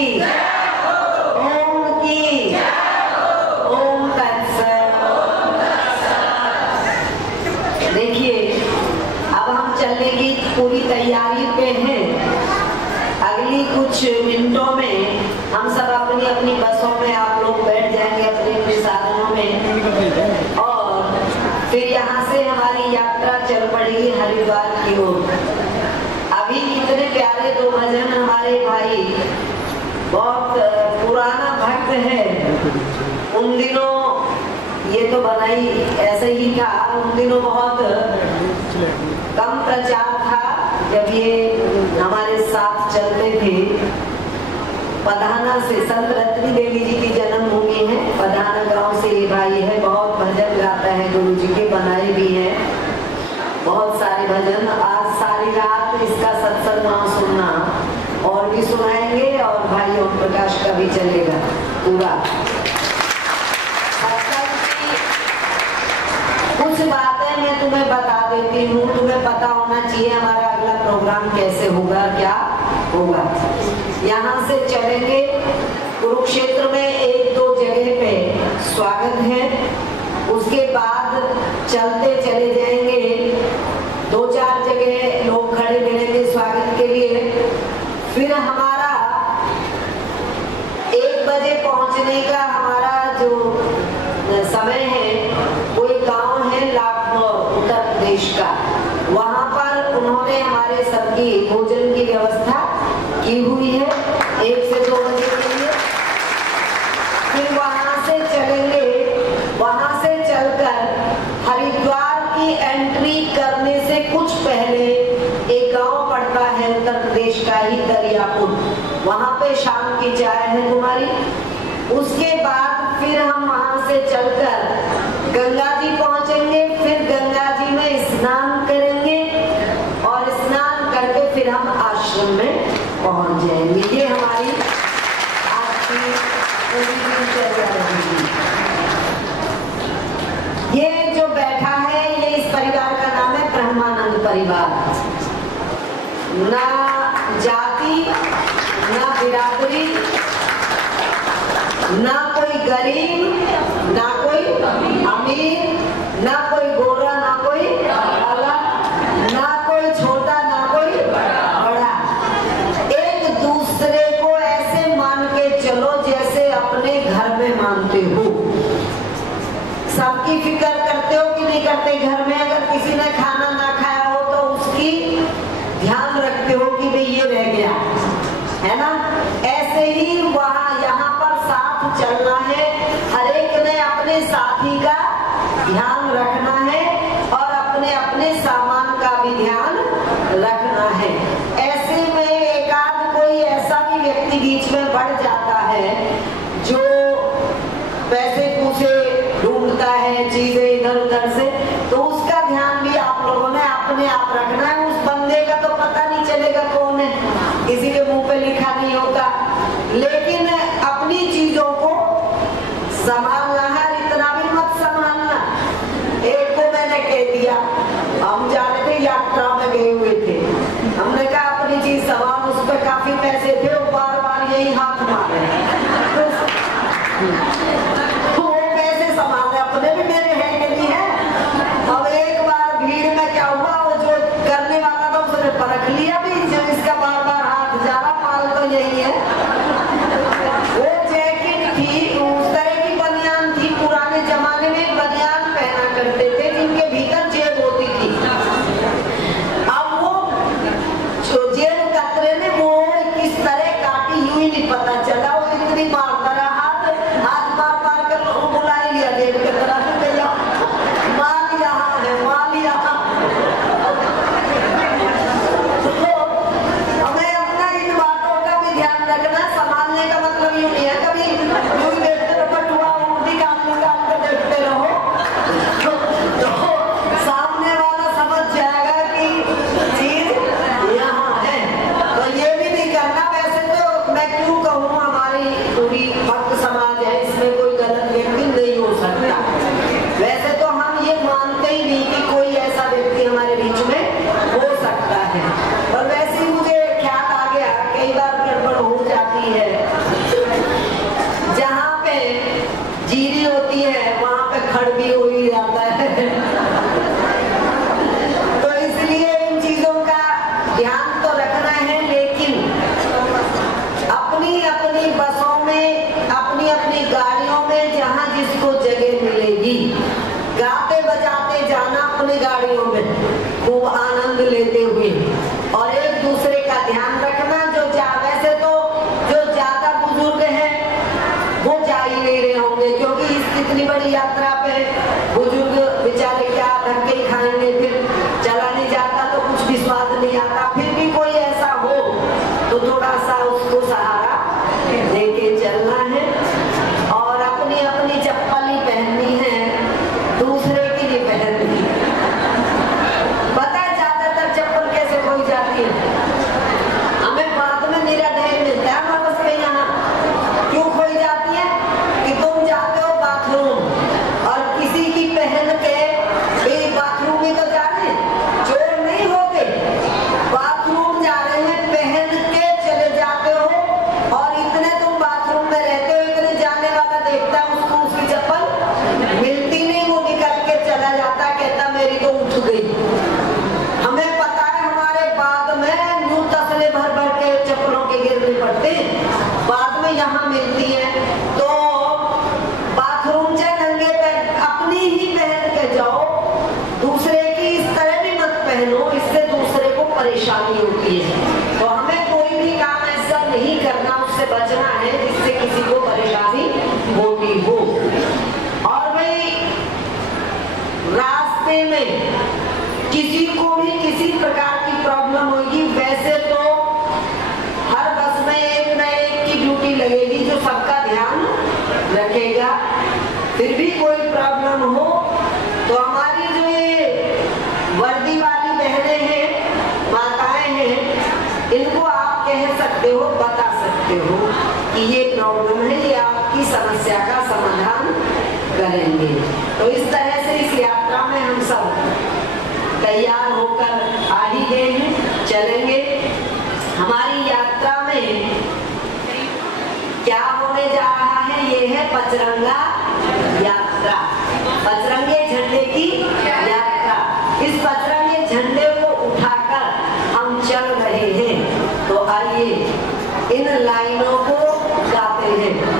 की ओम की ओम तत्सत। देखिए, अब हम चलने की पूरी तैयारी पे हैं। अगली कुछ मिनटों में हम सब अपनी अपनी बसों में आप लोग बैठ जाएंगे, अपने अपने साधनों में, और फिर यहाँ से हमारी यात्रा चल पड़ेगी हरिद्वार की ओर। अभी कितने प्यारे दो भजन हमारे भाई, बहुत पुराना भक्त है। उन दिनों ये तो बनाई ऐसे ही था, उन दिनों बहुत कम प्रचार था जब ये हमारे साथ चलते थे। पधाना से संत रत्नी देवी जी की जन्मभूमि है, पधाना गांव से ये भाई है। बहुत भजन गाता है, गुरु जी के बनाए भी हैं बहुत सारे भजन। आज सारी रात इसका सत्संग वहाँ सुनना, और भी सुनाएंगे, और भाई ओम प्रकाश का भी चलेगा पूरा। कुछ बातें मैं तुम्हें बता देती हूँ, तुम्हें पता होना चाहिए हमारा अगला प्रोग्राम कैसे होगा, क्या होगा। यहाँ से चलेंगे कुरुक्षेत्र में एक दो जगह पे स्वागत है, उसके बाद चलते चले जाएंगे, दो चार जगह लोग खड़े मिलेंगे स्वागत के लिए। फिर हमारा 1 बजे पहुंचने का हमारा जो समय है, वो एक गांव है लाखनौर उत्तर प्रदेश का, वहां पर उन्होंने हमारे सबकी भोजन की व्यवस्था की हुई है 1 से 2 बजे के लिए। फिर वहां से चलेंगे, वहां से चलकर हरिद्वार की एंट्री करने से कुछ पहले एक गांव पड़ता है उत्तर प्रदेश का ही, दरियापुर। वहां पे शाम की चाय है तुम्हारी। उसके बाद फिर हम वहां से चलकर गंगा जी पहुंचेंगे, फिर गंगा जी में स्नान करेंगे, और स्नान करके फिर हम आश्रम में पहुंच जाएंगे। ये हमारी आज की पूरी दिनचर्या रहेगी। ये जो बैठा है, ये इस परिवार का नाम है ब्रह्मानंद परिवार। ना जाति, ना बिरादरी, ना कोई गरीब, ना कोई अमीर, ना कोई गोरा, ना कोई काला, ना कोई छोटा, ना कोई बड़ा। एक दूसरे को ऐसे मान के चलो जैसे अपने घर में मानते हो। सबकी फिक्र करते हो कि नहीं करते? घर में अगर किसी ने खाना ना खाया हो तो उसकी ध्यान रखते हो कि भाई ये रह गया, है ना? ऐसे ही वहाँ यहाँ पर साथ चलना है, हर एक ने अपने साथी का ध्यान रखना है, और अपने अपने सामान का भी ध्यान रखना है। ऐसे में एकाध कोई ऐसा भी व्यक्ति बीच में बढ़ जाता है जो पैसे पूसे ढूंढता है चीजें इधर उधर से, तो उसका ध्यान भी आप लोगों ने अपने आप रखना है। उस बंदे का तो पता नहीं चलेगा कौन है, किसी के मुंह पे लिखा नहीं होता, लेकिन अपनी चीजों को संभालना है। इतना भी मत संभालना। एक को मैंने कह दिया, हम जा रहे थे, यात्रा में गए हुए थे, हमने कहा अपनी चीज संभाल, उस पर काफी पैसे थे, वो बार बार यही हाथ मारे, तो वो पैसे संभालने अपने भी मेरे है कि नहीं है। अब एक बार भीड़ में क्या हुआ, वो जो करने वाला था उसने परख लिया भी, जब इसका बार बार हाथ जा रहा, माल तो यही है। वो जैकेट थी, उस तरह की बनियान थी, पुराने जमाने में बनियान पहना करते थे जिनके भीतर जेब होती थी। अब वो जेब कतरे ने वो किस तरह काटी यूं ही नहीं पता चला, वो इतनी मारता रहा, हाथ मार मार कर बुला लिया जेब के तरफ, माल यहाँ है, माल यहाँ। तो हमें अपना इन बातों का भी ध्यान रखना। संभालने का मतलब यूं नहीं है कभी यूं ही देखते रहो, बटुआ निकाल कर देखते रहो, तो सामने वाला समझ जाएगा कि चीज यहाँ है। तो ये भी नहीं करना। वैसे तो मैं क्यों कहूँ, हमारी पूरी भक्त समाज है, इसमें कोई गलत व्यक्ति नहीं हो सकता। वैसे तो हम ये मानते ही नहीं कि कोई ऐसा व्यक्ति हमारे बीच में हो सकता है, और वैसे ही मुझे ख्याल आ गया, कई बार गड़बड़ हो जाती है इतनी बड़ी यात्रा पे बुजुर्ग बेचारे क्या धक्के खाएंगे, फिर चला नहीं जाता तो कुछ भी स्वाद नहीं आता। फिर भी कोई ऐसा हो तो थोड़ा सा उसको सहारा देके चलना है और अपनी अपनी चप्पल ही पहननी है, दूसरे की नहीं पहननी। पता है ज्यादातर चप्पल कैसे खोई जाती है? हमें बाद में निराधार मिलता है वापस पे। यहाँ क्यों खोई जाती है कि तुम जाते हो बाथरूम और किसी की पहन के बाथरूम में तो जा रहे हैं, चोर नहीं होते, बाथरूम जा रहे हैं पहन के चले जाते हो और इतने तुम बाथरूम में रहते हो, इतने जाने वाला देखता है उसको उसकी चप्पल मिलती नहीं, वो निकल के चला जाता है, कहता मेरी तो उठ गई। हमें पता है हमारे बाद में यूं तसले भर भर के चप्पलों के गिरने पड़ते, बाद में यहाँ मिलती है। तो बाथरूम से नंगे पैर अपनी ही पहन के जाओ, दूसरे की इस तरह भी मत पहनो, इससे दूसरे को परेशानी होती है। तो हमें कोई भी काम ऐसा नहीं करना, उससे बचना है जिससे किसी को परेशानी होती हो। और भाई रास्ते में किसी को भी किसी प्रकार की प्रॉब्लम होगी, वैसे तो हर बस में एक न एक की ड्यूटी लगेगी जो सबका ध्यान रखेगा। फिर भी कोई प्रॉब्लम हो तो हमारी जो ये वर्दी वाली बहनें हैं, माताएं हैं, इनको आप कह सकते हो, बता सकते हो कि ये प्रॉब्लम है, ये आपकी समस्या का समाधान करेंगे। तो इस तरह से इस यात्रा में हम सब तैयार होकर आ ही गए हैं, चलेंगे। हमारी यात्रा में क्या होने जा रहा है? ये है पचरंगा यात्रा, पचरंगे झंडे की यात्रा। इस पचरंगे झंडे को उठाकर हम चल रहे हैं। तो आइए इन लाइनों को गाते हैं।